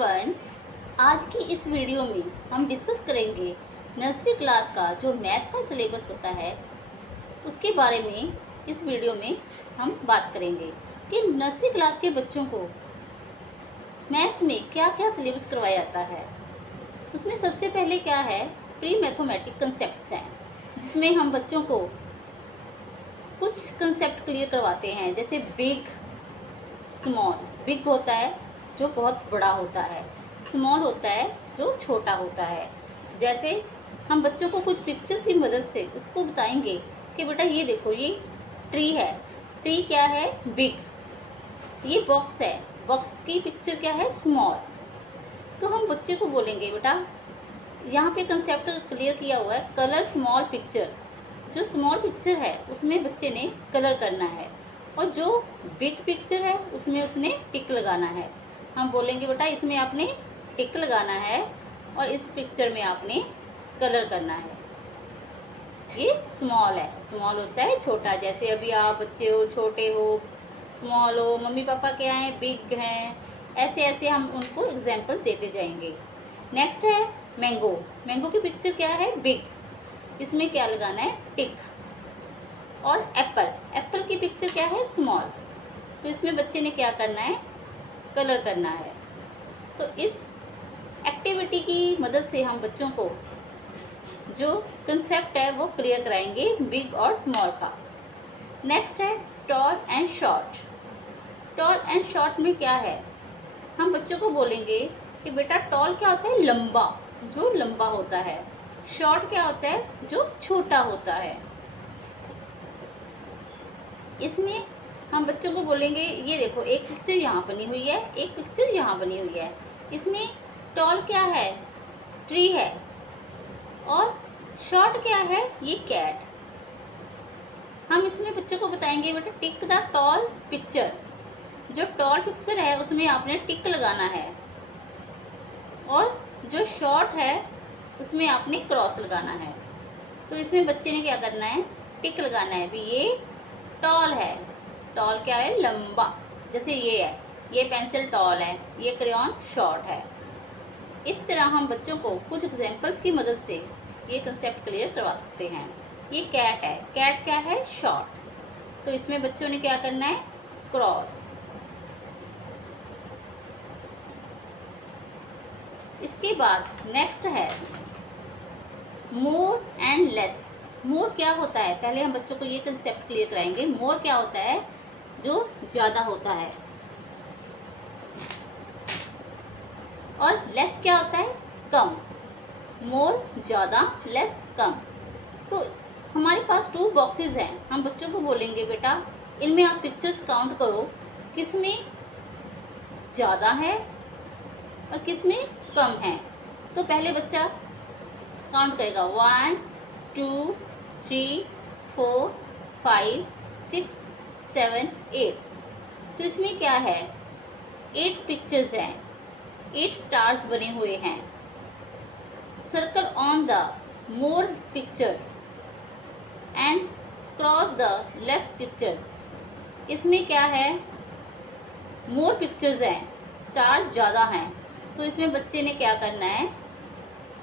Everyone, आज की इस वीडियो में हम डिस्कस करेंगे नर्सरी क्लास का जो मैथ्स का सिलेबस होता है उसके बारे में। इस वीडियो में हम बात करेंगे कि नर्सरी क्लास के बच्चों को मैथ्स में क्या क्या सिलेबस करवाया जाता है। उसमें सबसे पहले क्या है, प्री मैथमेटिक कंसेप्ट्स हैं, जिसमें हम बच्चों को कुछ कंसेप्ट क्लियर करवाते हैं, जैसे बिग स्मॉल। बिग होता है जो बहुत बड़ा होता है, स्मॉल होता है जो छोटा होता है। जैसे हम बच्चों को कुछ पिक्चर्स की मदद से उसको बताएंगे कि बेटा ये देखो, ये ट्री है, ट्री क्या है, बिग। ये बॉक्स है, बॉक्स की पिक्चर क्या है, स्मॉल। तो हम बच्चे को बोलेंगे बेटा यहाँ पे कंसेप्ट क्लियर किया हुआ है, कलर स्मॉल पिक्चर। जो स्मॉल पिक्चर है उसमें बच्चे ने कलर करना है, और जो बिग पिक्चर है उसमें उसने टिक लगाना है। हम बोलेंगे बेटा इसमें आपने टिक लगाना है और इस पिक्चर में आपने कलर करना है। ये स्मॉल है, स्मॉल होता है छोटा। जैसे अभी आप बच्चे हो, छोटे हो, स्मॉल हो, मम्मी पापा क्या हैं, बिग हैं, ऐसे ऐसे हम उनको एग्जांपल्स देते जाएंगे। नेक्स्ट है मैंगो। मैंगो की पिक्चर क्या है, बिग, इसमें क्या लगाना है, टिक। और एप्पल, एप्पल की पिक्चर क्या है, स्मॉल, तो इसमें बच्चे ने क्या करना है, कलर करना है। तो इस एक्टिविटी की मदद से हम बच्चों को जो कंसेप्ट है वो क्लियर कराएंगे बिग और स्मॉल का। नेक्स्ट है tall and short. Tall and short में क्या है, हम बच्चों को बोलेंगे कि बेटा टॉल क्या होता है, लंबा, जो लंबा होता है। शॉर्ट क्या होता है, जो छोटा होता है। इसमें हम बच्चों को बोलेंगे ये देखो, एक पिक्चर यहाँ बनी हुई है, एक पिक्चर यहाँ बनी हुई है। इसमें टॉल क्या है, ट्री है, और शॉर्ट क्या है, ये कैट। हम इसमें बच्चों को बताएंगे बेटा टिक द टॉल पिक्चर। जो टॉल पिक्चर है उसमें आपने टिक लगाना है, और जो शॉर्ट है उसमें आपने क्रॉस लगाना है। तो इसमें बच्चे ने क्या करना है, टिक लगाना है भी ये टॉल है। टॉल क्या है, लंबा। जैसे ये है, ये पेंसिल टॉल है, ये क्रेयॉन शॉर्ट है। इस तरह हम बच्चों को कुछ एग्जांपल्स की मदद से ये कंसेप्ट क्लियर करवा सकते हैं। ये कैट है, कैट क्या है, शॉर्ट, तो इसमें बच्चों ने क्या करना है, क्रॉस। इसके बाद नेक्स्ट है मोर एंड लेस। मोर क्या होता है, पहले हम बच्चों को ये कंसेप्ट क्लियर कराएंगे। मोर क्या होता है, जो ज़्यादा होता है, और लेस क्या होता है, कम। मोर ज़्यादा, लेस कम। तो हमारे पास 2 बॉक्सेस हैं, हम बच्चों को बोलेंगे बेटा इनमें आप पिक्चर्स काउंट करो, किसमें ज़्यादा है और किसमें कम है। तो पहले बच्चा काउंट करेगा 1 2 3 4 5 6 7 8। तो इसमें क्या है, 8 पिक्चर्स हैं, 8 स्टार्स बने हुए हैं। Circle on the more picture and cross the less pictures. इसमें क्या है, मोर पिक्चर्स हैं, स्टार ज़्यादा हैं, तो इसमें बच्चे ने क्या करना है,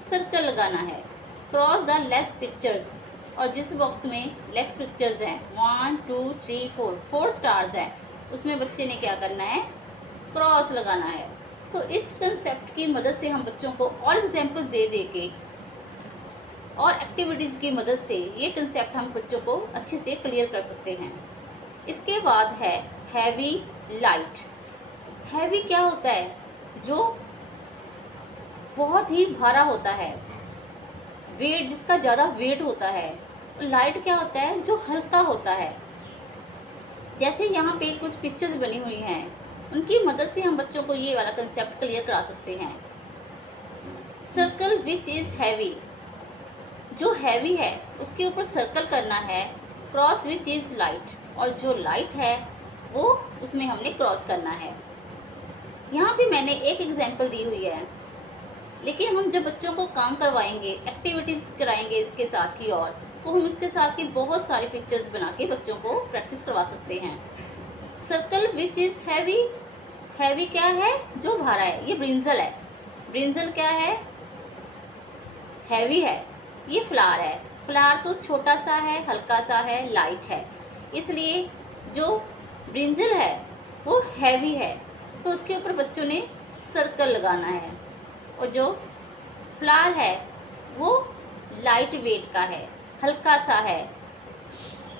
सर्कल लगाना है। क्रॉस द लेस पिक्चर्स, और जिस बॉक्स में लेस पिक्चर्स हैं 1 2 3 4, 4 स्टार्स हैं, उसमें बच्चे ने क्या करना है, क्रॉस लगाना है। तो इस कंसेप्ट की मदद से हम बच्चों को और एग्जाम्पल्स दे दे के और एक्टिविटीज़ की मदद से ये कंसेप्ट हम बच्चों को अच्छे से क्लियर कर सकते हैं। इसके बाद है हैवी लाइट। हैवी क्या होता है, जो बहुत ही भारा होता है, वेट, जिसका ज़्यादा वेट होता है। लाइट क्या होता है, जो हल्का होता है। जैसे यहाँ पे कुछ पिक्चर्स बनी हुई हैं, उनकी मदद से हम बच्चों को ये वाला कंसेप्ट क्लियर करा सकते हैं। सर्कल विच इज़ हैवी, जो हैवी है उसके ऊपर सर्कल करना है। क्रॉस विच इज़ लाइट, और जो लाइट है वो उसमें हमने क्रॉस करना है। यहाँ पे मैंने एक एग्जांपल दी हुई है, लेकिन हम जब बच्चों को काम करवाएंगे, एक्टिविटीज़ कराएंगे इसके साथ ही, और तो हम इसके साथ ही बहुत सारी पिक्चर्स बना के बच्चों को प्रैक्टिस करवा सकते हैं। Circle which is heavy, heavy क्या है? जो भारा है। ये ब्रिंजल है। ब्रिंजल क्या है? हैवी है। ये फ्लावर है। फ्लावर तो छोटा सा है, हल्का सा है, लाइट है, इसलिए जो ब्रिंजल है वो हैवी है, तो उसके ऊपर बच्चों ने सर्कल लगाना है। और जो फ्लावर है वो लाइट वेट का है, हल्का सा है,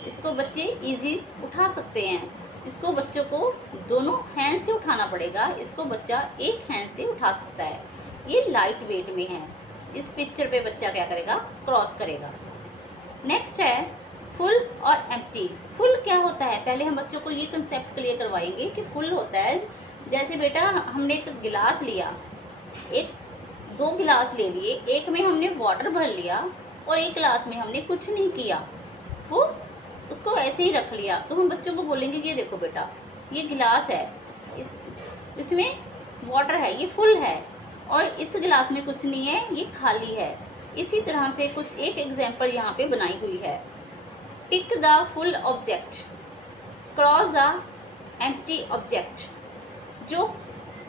इसको बच्चे इजी उठा सकते हैं। इसको बच्चों को दोनों हैंड से उठाना पड़ेगा, इसको बच्चा एक हैंड से उठा सकता है। ये लाइट वेट में है। इस पिक्चर पे बच्चा क्या करेगा? क्रॉस करेगा। नेक्स्ट है फुल और एम्प्टी। फुल क्या होता है? पहले हम बच्चों को ये कंसेप्ट क्लियर करवाएंगे कि फुल होता है, जैसे बेटा हमने एक गिलास लिया, एक दो गिलास ले लिए, एक में हमने वाटर भर लिया और एक गिलास में हमने कुछ नहीं किया, वो उसको ऐसे ही रख लिया, तो हम बच्चों को बोलेंगे ये देखो बेटा, ये गिलास है, इसमें वाटर है, ये फुल है, और इस गिलास में कुछ नहीं है, ये खाली है। इसी तरह से कुछ एक एग्जाम्पल यहाँ पे बनाई हुई है। Tick the full object, cross the empty object. जो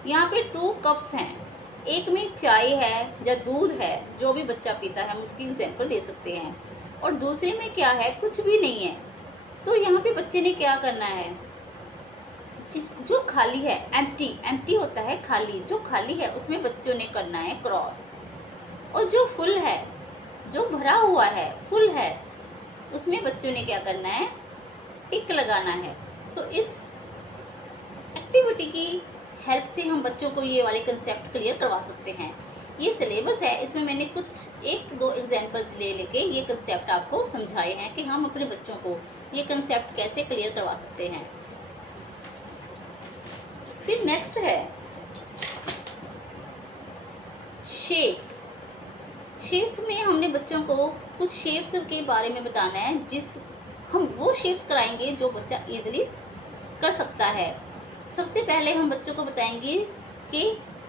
यहाँ पे 2 कप्स हैं, एक में चाय है या दूध है, जो भी बच्चा पीता है हम उसकी एग्जाम्पल दे सकते हैं, और दूसरे में क्या है? कुछ भी नहीं है। तो यहाँ पे बच्चे ने क्या करना है? जो खाली है, एम्प्टी, एम्प्टी होता है खाली, जो खाली है उसमें बच्चों ने करना है क्रॉस। और जो फुल है, जो भरा हुआ है, फुल है, उसमें बच्चों ने क्या करना है? टिक लगाना है। तो इस एक्टिविटी की हेल्प से हम बच्चों को ये वाले कंसेप्ट क्लियर करवा सकते हैं। ये सिलेबस है, इसमें मैंने कुछ 1-2 एग्जाम्पल्स लेके ये कंसेप्ट आपको समझाए हैं कि हम अपने बच्चों को ये कंसेप्ट कैसे क्लियर करवा सकते हैं। फिर नेक्स्ट है शेप्स। शेप्स में हमने बच्चों को कुछ शेप्स के बारे में बताना है, जिस हम वो शेप्स कराएंगे जो बच्चा इजीली कर सकता है। सबसे पहले हम बच्चों को बताएंगे कि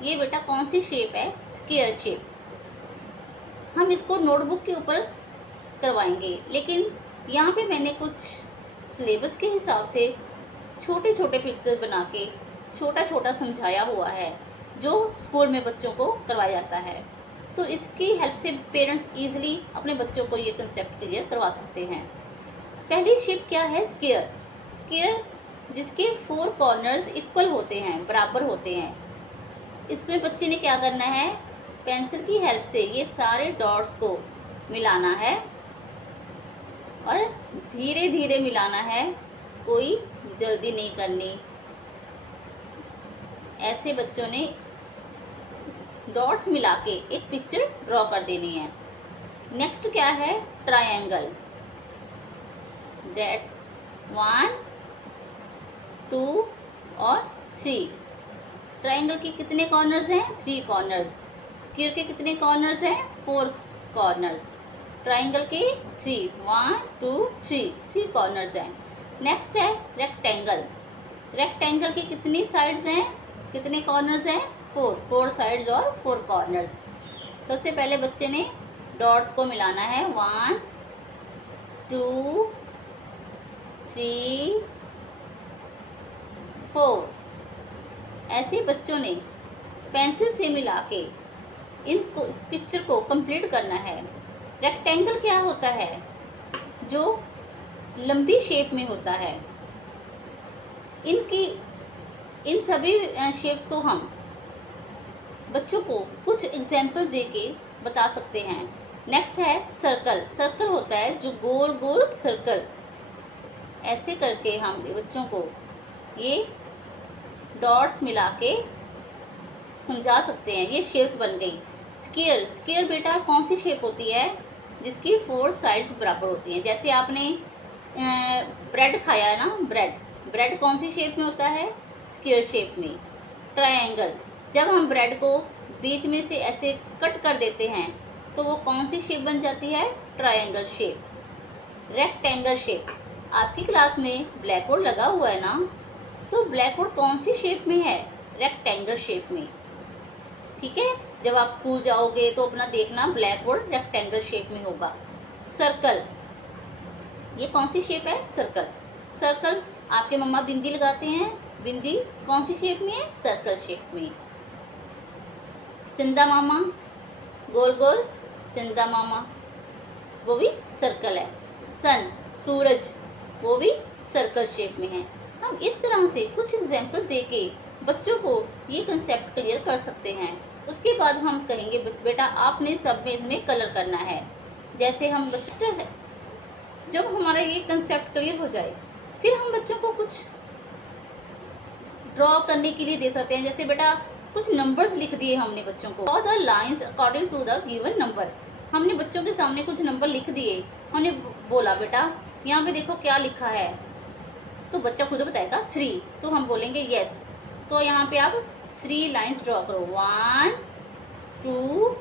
ये बेटा कौन सी शेप है? Square shape. हम इसको नोटबुक के ऊपर करवाएंगे, लेकिन यहाँ पे मैंने कुछ सिलेबस के हिसाब से छोटे छोटे पिक्चर बना के छोटा छोटा समझाया हुआ है, जो स्कूल में बच्चों को करवाया जाता है। तो इसकी हेल्प से पेरेंट्स इजीली अपने बच्चों को ये कंसेप्ट क्लियर करवा सकते हैं। पहली शेप क्या है? स्क्वायर। स्क्वायर जिसके 4 कॉर्नर्स इक्वल होते हैं, बराबर होते हैं। इसमें बच्चे ने क्या करना है? पेंसिल की हेल्प से ये सारे डॉट्स को मिलाना है और धीरे धीरे मिलाना है, कोई जल्दी नहीं करनी। ऐसे बच्चों ने डॉट्स मिला के एक पिक्चर ड्रॉ कर देनी है। नेक्स्ट क्या है? ट्रायंगल। डेट 1, 2 और 3। ट्रायंगल के कितने कॉर्नर्स हैं? 3 कॉर्नर्स। स्क्वायर के कितने कॉर्नर्स हैं? 4 कॉर्नर्स। ट्रायंगल के 3, 1, 2, 3 कॉर्नर्स हैं। नेक्स्ट है रेक्टेंगल। रेक्टेंगल की कितनी साइड्स हैं? कितने कॉर्नर्स हैं? 4 साइड्स और 4 कॉर्नर्स। सबसे पहले बच्चे ने डॉट्स को मिलाना है, 1, 2, 3, 4। ऐसे बच्चों ने पेंसिल से मिला के इन पिक्चर को कंप्लीट करना है। रेक्टेंगल क्या होता है? जो लंबी शेप में होता है। इन सभी शेप्स को हम बच्चों को कुछ एग्जाम्पल्स देके बता सकते हैं। नेक्स्ट है सर्कल। सर्कल होता है जो गोल गोल सर्कल, ऐसे करके हम बच्चों को ये डॉट्स मिला के समझा सकते हैं। ये शेप्स बन गई। स्क्वायर। स्क्वायर बेटा कौन सी शेप होती है? जिसकी 4 साइड्स बराबर होती हैं। जैसे आपने ब्रेड खाया है ना, ब्रेड कौन सी शेप में होता है? स्क्वायर शेप में। ट्रायंगल, जब हम ब्रेड को बीच में से ऐसे कट कर देते हैं तो वो कौन सी शेप बन जाती है? Triangle shape. रेक्टेंगल शेप, आपकी क्लास में ब्लैक बोर्ड लगा हुआ है ना, तो ब्लैक बोर्ड कौन सी शेप में है? रेक्टेंगल शेप में। ठीक है, जब आप स्कूल जाओगे तो अपना देखना ब्लैक बोर्ड रेक्टेंगल शेप में होगा। सर्कल, ये कौन सी शेप है? सर्कल। सर्कल, आपके मम्मा बिंदी लगाते हैं बिंदी कौन सी शेप में है? सर्कल शेप में। चंदा मामा, गोल गोल चंदा मामा, वो भी सर्कल है। सन, सूरज, वो भी सर्कल शेप में है। हम इस तरह से कुछ एग्जाम्पल्स देके बच्चों को ये कंसेप्ट क्लियर कर सकते हैं। उसके बाद हम कहेंगे बेटा आपने सब में इसमें कलर करना है। जैसे हम बच्चों, जब हमारा ये कंसेप्ट क्लियर हो जाए फिर हम बच्चों को कुछ ड्रॉ करने के लिए दे सकते हैं। जैसे बेटा कुछ नंबर्स लिख दिए हमने बच्चों को, draw the lines according to the given number. हमने बच्चों के सामने कुछ नंबर लिख दिए, हमने बोला बेटा यहाँ पे देखो क्या लिखा है, तो बच्चा खुद बताएगा 3, तो हम बोलेंगे यस। तो यहाँ पे आप 3 लाइंस ड्रॉ करो, 1 2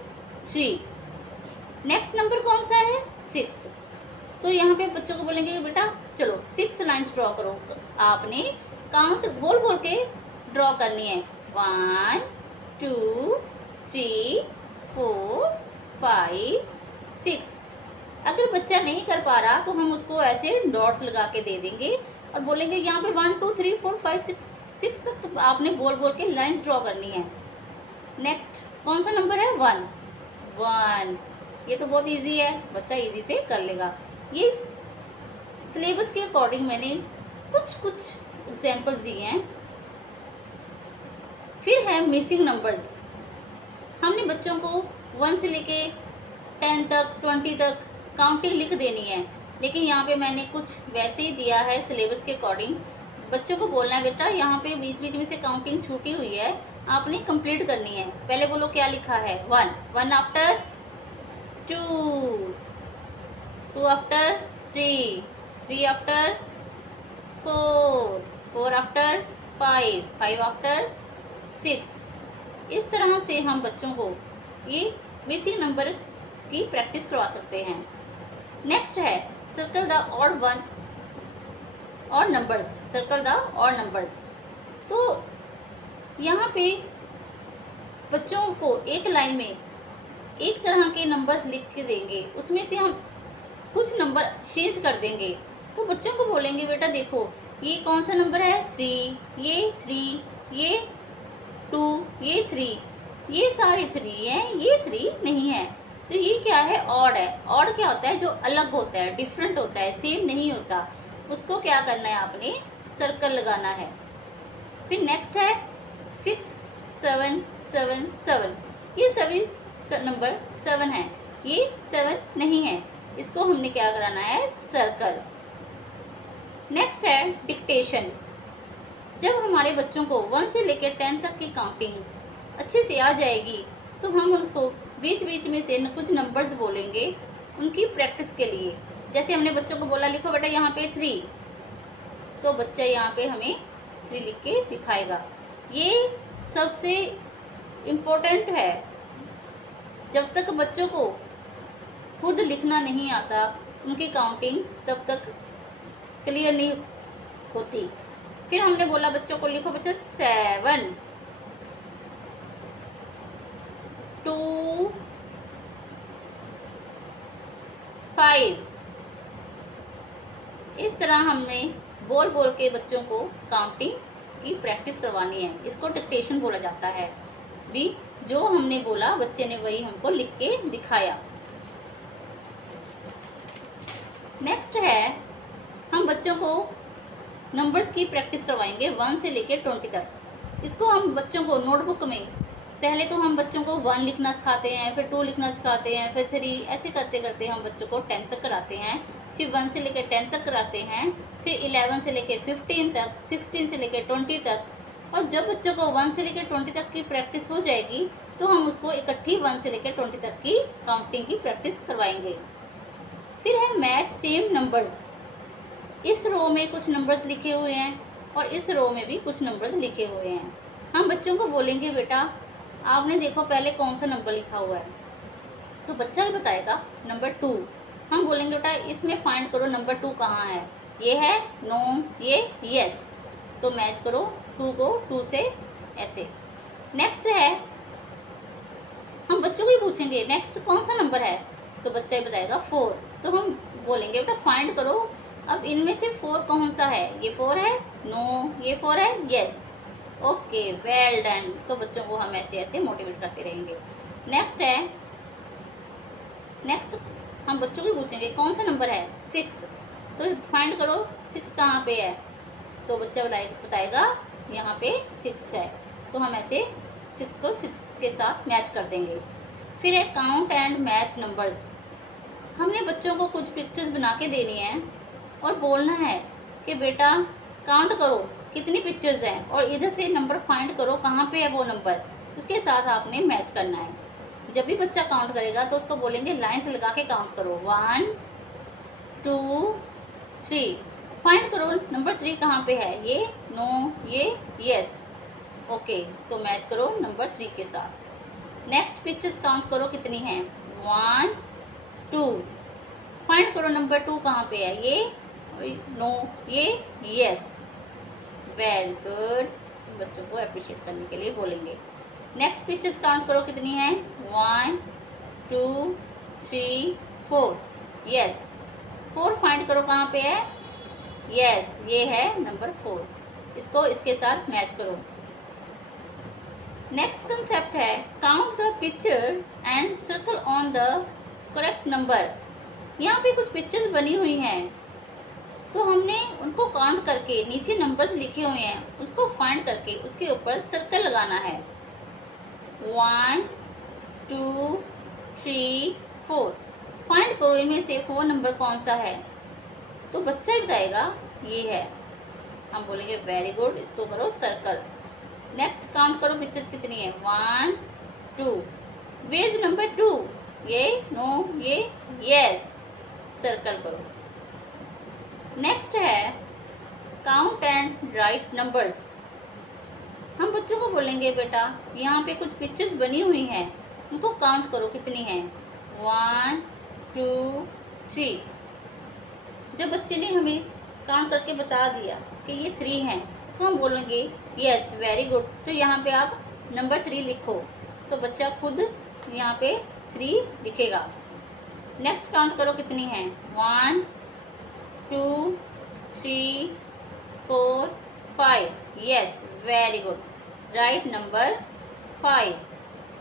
3। नेक्स्ट नंबर कौन सा है? 6। तो यहाँ पे बच्चों को बोलेंगे कि बेटा चलो 6 लाइंस ड्रॉ करो। आपने काउंट बोल बोल के ड्रॉ करनी है, 1 2 3 4 5 6। अगर बच्चा नहीं कर पा रहा तो हम उसको ऐसे डॉट्स लगा के दे देंगे और बोलेंगे यहाँ पे 1 2 3 4 5 6 तक आपने बोल बोल के लाइंस ड्रॉ करनी है। नेक्स्ट कौन सा नंबर है? 1। ये तो बहुत इजी है, बच्चा इजी से कर लेगा। ये सिलेबस के अकॉर्डिंग मैंने कुछ एग्जाम्पल्स दिए हैं। फिर है मिसिंग नंबर्स। हमने बच्चों को 1 से लेके 10 तक 20 तक काउंटिंग लिख देनी है, लेकिन यहाँ पे मैंने कुछ वैसे ही दिया है सिलेबस के अकॉर्डिंग। बच्चों को बोलना है बेटा यहाँ पे बीच बीच में से काउंटिंग छूटी हुई है, आपने कंप्लीट करनी है। पहले बोलो क्या लिखा है? 1 after 2 after 3 after 4 after 5 after 6। इस तरह से हम बच्चों को ये मिसिंग नंबर की प्रैक्टिस करवा सकते हैं। नेक्स्ट है circle the odd numbers. Circle the odd numbers. तो यहाँ पे बच्चों को एक लाइन में एक तरह के नंबर्स लिख के देंगे, उसमें से हम कुछ नंबर चेंज कर देंगे। तो बच्चों को बोलेंगे बेटा देखो ये कौन सा नंबर है? 3, ये 3, ये 2, ये 3, ये सारे 3 हैं, ये 3 नहीं है। तो ये क्या है? ऑड है। ऑड क्या होता है? जो अलग होता है, डिफरेंट होता है, सेम नहीं होता, उसको क्या करना है? आपने सर्कल लगाना है। फिर नेक्स्ट है 6 7 7 7। ये सभी नंबर 7 है, ये 7 नहीं है, इसको हमने क्या कराना है? सर्कल। नेक्स्ट है डिक्टेशन। जब हमारे बच्चों को 1 से लेकर 10 तक की काउंटिंग अच्छे से आ जाएगी तो हम उनको बीच बीच में से कुछ नंबर्स बोलेंगे उनकी प्रैक्टिस के लिए। जैसे हमने बच्चों को बोला लिखो बेटा यहाँ पे 3, तो बच्चा यहाँ पे हमें 3 लिख के दिखाएगा। ये सबसे इम्पोर्टेंट है। जब तक बच्चों को खुद लिखना नहीं आता उनकी काउंटिंग तब तक क्लियर नहीं होती। फिर हमने बोला बच्चों को लिखो बच्चा 7 2 5। इस तरह हमने बोल बोल के बच्चों को काउंटिंग की प्रैक्टिस करवानी है। इसको डिक्टेशन बोला जाता है। भी जो हमने बोला बच्चे ने वही हमको लिख के दिखाया। नेक्स्ट है हम बच्चों को नंबर्स की प्रैक्टिस करवाएंगे 1 से लेकर 20 तक। इसको हम बच्चों को नोटबुक में पहले तो हम बच्चों को 1 लिखना सिखाते हैं, फिर 2 लिखना सिखाते हैं, फिर 3, ऐसे करते करते हम बच्चों को 10 तक कराते हैं। फिर 1 से लेकर 10 तक कराते हैं, फिर 11 से लेकर 15 तक, 16 से लेकर 20 तक। और जब बच्चों को 1 से लेकर 20 तक की प्रैक्टिस हो जाएगी तो हम उसको इकट्ठी 1 से लेकर 20 तक की काउंटिंग की प्रैक्टिस करवाएंगे। फिर है मैच सेम नंबर्स। इस रो में कुछ नंबर्स लिखे हुए हैं और इस रो में भी कुछ नंबर्स लिखे हुए हैं। हम बच्चों को बोलेंगे बेटा आपने देखो पहले कौन सा नंबर लिखा हुआ है, तो बच्चा भी बताएगा नंबर 2। हम बोलेंगे बेटा इसमें फाइंड करो नंबर 2 कहाँ है। ये है नो, ये यस, तो मैच करो 2 को 2 से ऐसे। नेक्स्ट है हम बच्चों को ही पूछेंगे नेक्स्ट कौन सा नंबर है, तो बच्चा ही बताएगा 4। तो हम बोलेंगे बेटा फाइंड करो अब इनमें से 4 कौन सा है? ये 4 है? नो। ये 4 है? यस। Okay, well done. तो बच्चों को हम ऐसे ऐसे मोटिवेट करते रहेंगे। नेक्स्ट हम बच्चों को पूछेंगे कौन सा नंबर है? 6। तो फाइंड करो 6 कहाँ पे है। तो बच्चा बताएगा यहाँ पे 6 है। तो हम ऐसे 6 को 6 के साथ मैच कर देंगे। फिर है काउंट एंड मैच नंबर्स। हमने बच्चों को कुछ पिक्चर्स बना के देनी है और बोलना है कि बेटा काउंट करो कितनी पिक्चर्स हैं और इधर से नंबर फाइंड करो कहाँ पे है वो नंबर, उसके साथ आपने मैच करना है। जब भी बच्चा काउंट करेगा तो उसको बोलेंगे लाइन से लगा के काउंट करो, 1 2 3। फाइंड करो नंबर 3 कहाँ पे है? ये, नो, ये, यस। ओके, तो मैच करो नंबर 3 के साथ। नेक्स्ट पिक्चर्स काउंट करो कितनी हैं? 1 2। फाइंड करो नंबर 2 कहाँ पे है? ये, नो, ये, यस। Very good. बच्चों को अप्रिशिएट करने के लिए बोलेंगे। नेक्स्ट पिक्चर्स काउंट करो कितनी हैं? 1 2 3 4। यस। 4 फाइंड करो कहाँ पे है? यस, ये है नंबर 4। इसको इसके साथ मैच करो। नेक्स्ट कंसेप्ट है count the picture and circle on the correct number. यहाँ पे कुछ पिक्चर्स बनी हुई हैं, तो हमने उनको काउंट करके नीचे नंबर्स लिखे हुए हैं उसको फाइंड करके उसके ऊपर सर्कल लगाना है। 1 2 3 4। फाइंड करो इनमें से 4 नंबर कौन सा है। तो बच्चा ही बताएगा ये है। हम बोलेंगे वेरी गुड, इसको करो सर्कल। नेक्स्ट काउंट करो पिक्चर्स कितनी है? 1 2। Where is number 2? ये, नो, ये, यस। सर्कल करो। नेक्स्ट है काउंट एंड राइट नंबर्स। हम बच्चों को बोलेंगे बेटा यहाँ पे कुछ पिक्चर्स बनी हुई हैं, उनको काउंट करो कितनी हैं? 1 2 3। जब बच्चे ने हमें काउंट करके बता दिया कि ये 3 हैं, तो हम बोलेंगे यस, वेरी गुड। तो यहाँ पे आप नंबर 3 लिखो। तो बच्चा खुद यहाँ पे 3 लिखेगा। नेक्स्ट काउंट करो कितनी हैं? 1 2 3 4 5। Yes, very good, right number 5।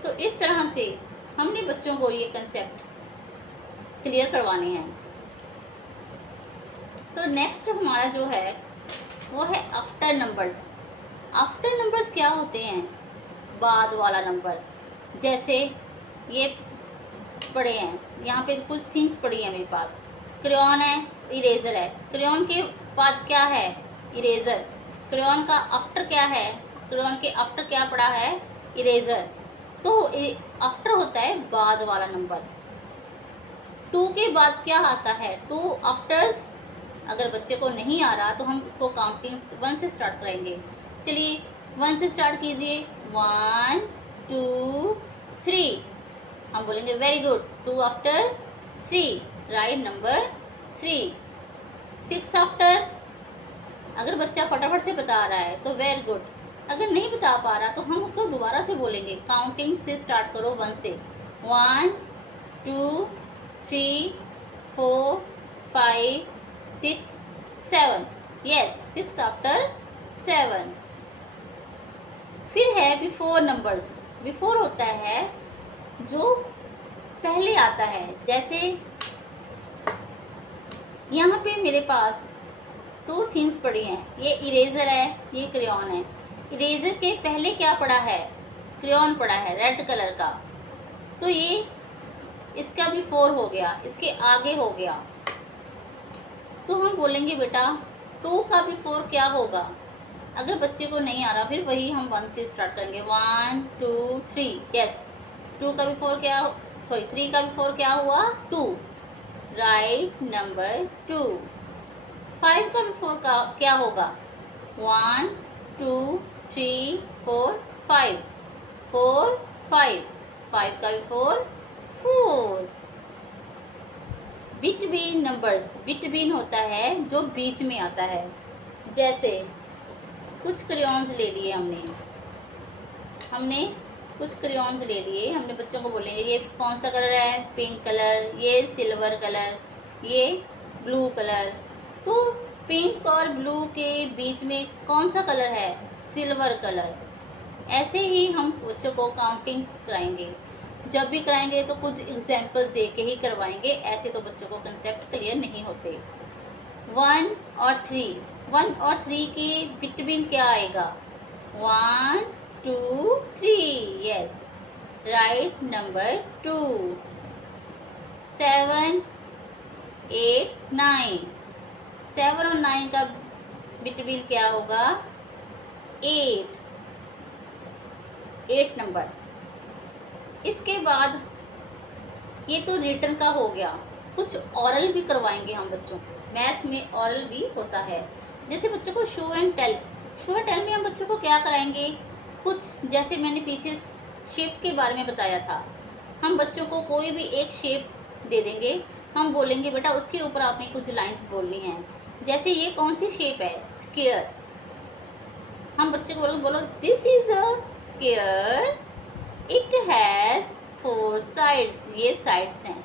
तो इस तरह से हमने बच्चों को ये कंसेप्ट क्लियर करवाने हैं। तो नेक्स्ट हमारा जो है वो है आफ्टर नंबर्स। आफ्टर नंबर्स क्या होते हैं? बाद वाला नंबर। जैसे ये पड़े हैं, यहाँ पे कुछ थिंग्स पड़ी हैं मेरे पास। क्रेयॉन है, इरेज़र है। क्रेयॉन के बाद क्या है? इरेज़र। क्रेयॉन का आफ्टर क्या है? क्रेयॉन के आफ्टर क्या पड़ा है? इरेज़र। तो आफ्टर होता है बाद वाला नंबर। 2 के बाद क्या आता है? 2 आफ्टर्स। अगर बच्चे को नहीं आ रहा तो हम उसको काउंटिंग 1 से स्टार्ट करेंगे। चलिए 1 से स्टार्ट कीजिए। 1 2 3। हम बोलेंगे very good, 2 after 3, right number 3। 6 after. अगर बच्चा फटाफट से बता रहा है तो वेरी गुड। अगर नहीं बता पा रहा तो हम उसको दोबारा से बोलेंगे, काउंटिंग से स्टार्ट करो 1 से। 1 2 3 4 5 6 7। Yes, 6 after 7। फिर है बिफोर नंबर्स। बिफोर होता है जो पहले आता है। जैसे यहाँ पे मेरे पास 2 थिंग्स पड़ी हैं, ये इरेज़र है, ये क्रेयॉन है। इरेज़र के पहले क्या पड़ा है? क्रेयॉन पड़ा है रेड कलर का। तो ये इसका बिफोर हो गया, इसके आगे हो गया। तो हम बोलेंगे बेटा 2 का बिफोर क्या होगा। अगर बच्चे को नहीं आ रहा फिर वही हम 1 से स्टार्ट करेंगे। 1 2 3। यस, 2 का बिफोर क्या, सॉरी 3 का बिफोर क्या हुआ? 2, राइट नंबर 2। 5 का बिफोर का क्या होगा? 1 2 3 4 5। 4 5। 5 का बिफोर 4। Between numbers. बिटवीन होता है जो बीच में आता है। जैसे कुछ क्रेयॉन्स ले लिए हमने कुछ क्रेयॉन्स ले लिए। हमने बच्चों को बोलेंगे ये कौन सा कलर है? Pink colour. ये सिल्वर कलर। ये ब्लू कलर। तो पिंक और ब्लू के बीच में कौन सा कलर है? Silver colour. ऐसे ही हम बच्चों को काउंटिंग कराएंगे। जब भी कराएंगे तो कुछ एग्जाम्पल्स दे के ही करवाएंगे, ऐसे तो बच्चों को कंसेप्ट क्लियर नहीं होते। 1 और 3 के बिटवीन क्या आएगा? 1 2 3। Yes, right number 2। 7 8 9। 7 और 9 का बिटवीन क्या होगा? 8 नंबर। इसके बाद ये तो रिटन का हो गया, कुछ ऑरल भी करवाएंगे हम बच्चों को। मैथ्स में ऑरल भी होता है। जैसे बच्चों को show and tell. Show and tell में हम बच्चों को क्या कराएंगे? कुछ जैसे मैंने पीछे शेप्स के बारे में बताया था, हम बच्चों को कोई भी एक शेप दे देंगे, हम बोलेंगे बेटा उसके ऊपर आपने कुछ लाइंस बोलनी है। जैसे ये कौन सी शेप है? स्क्वायर। हम बच्चे को बोलो this is a square, it has 4 sides. ये साइड्स हैं।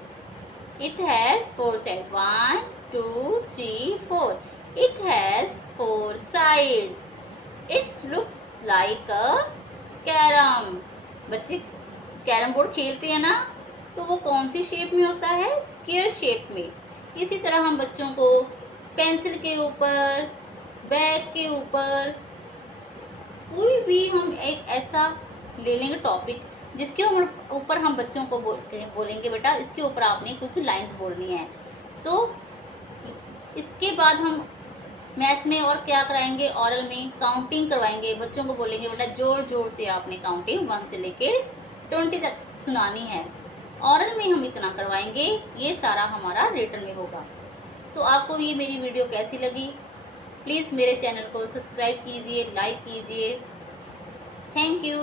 It has 4 side. 1 2 3 4। It has 4 sides. It's looks like a carrom. बच्चे कैरम बोर्ड खेलते हैं ना, तो वो कौन सी शेप में होता है? स्क्वायर शेप में। इसी तरह हम बच्चों को पेंसिल के ऊपर, बैग के ऊपर, कोई भी हम एक ऐसा ले लेंगे टॉपिक जिसके ऊपर हम बच्चों को बोलेंगे बेटा इसके ऊपर आपने कुछ लाइंस बोलनी है। तो इसके बाद हम मैथ्स में और क्या कराएंगे? ऑरल में काउंटिंग करवाएंगे। बच्चों को बोलेंगे बेटा जोर जोर से आपने काउंटिंग 1 से लेके 20 तक सुनानी है। ऑरल में हम इतना करवाएंगे, ये सारा हमारा रिटन में होगा। तो आपको ये मेरी वीडियो कैसी लगी? प्लीज़ मेरे चैनल को सब्सक्राइब कीजिए, लाइक कीजिए। Thank you.